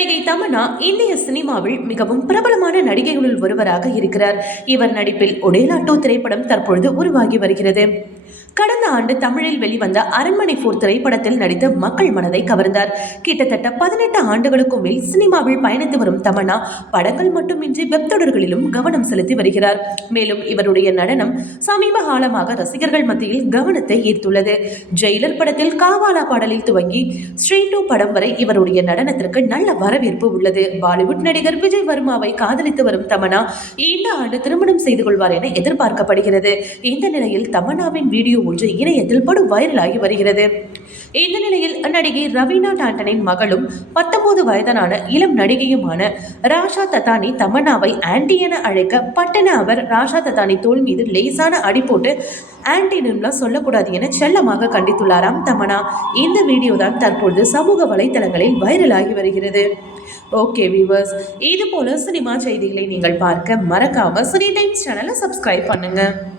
நடிகை தமன்னா இந்திய சினிமாவில் மிகவும் பிரபலமான நடிகைகளுள் ஒருவராக இருக்கிறார். இவர் நடிப்பில் ஒடேலாட்டோ திரைப்படம் தற்பொழுது உருவாகி வருகிறது. கடந்த ஆண்டு தமிழில் வெளிவந்த அரண்மனை போர் திரைப்படத்தில் நடித்து மக்கள் மனதை கவர்ந்தார். கிட்டத்தட்ட பதினெட்டு ஆண்டுகளுக்கும் மேல் சினிமாவில் பயணித்து வரும் தமன்னா படங்கள் மட்டுமின்றி வெப் தொடர்களிலும் கவனம் செலுத்தி வருகிறார். மேலும் இவருடைய நடனம் சமீப காலமாக ரசிகர்கள் மத்தியில் கவனத்தை ஈர்த்துள்ளது. ஜெயிலர் படத்தில் காவாலா பாடலில் துவங்கி ஸ்ரீ டூ படம் வரை இவருடைய நடனத்திற்கு நல்ல வரவேற்பு உள்ளது. பாலிவுட் நடிகர் விஜய் வர்மாவை காதலித்து வரும் தமனா இந்த ஆண்டு திருமணம் செய்து கொள்வார் என எதிர்பார்க்கப்படுகிறது. இந்த நிலையில் தமனாவின் வீடியோ ஒன்று இணையத்தில் படு வைரலாகி வருகிறது. இந்த நிலையில் நடிகை ரவீனா டாண்டனின் மகளும் பத்தொன்பது வயதான இளம் நடிகையுமான ராஷா தத்தானி தமன்னாவை ஆண்டி என அழைக்க பட்டன அவர் ராஷா தத்தானி தோல் மீது லேசான அடி போட்டு ஆன்டினும்லாம் சொல்லக்கூடாது என செல்லமாக கண்டித்துள்ளாராம் தமனா இந்த வீடியோ தான் தற்பொழுது சமூக வலைத்தளங்களில் வைரலாகி வருகிறது. ஓகே வியூவர்ஸ் இது போல சினிமா செய்திகளை நீங்கள் பார்க்க மறக்காம சினி டைம்ஸ் சேனலை சப்ஸ்கிரைப் பண்ணுங்க.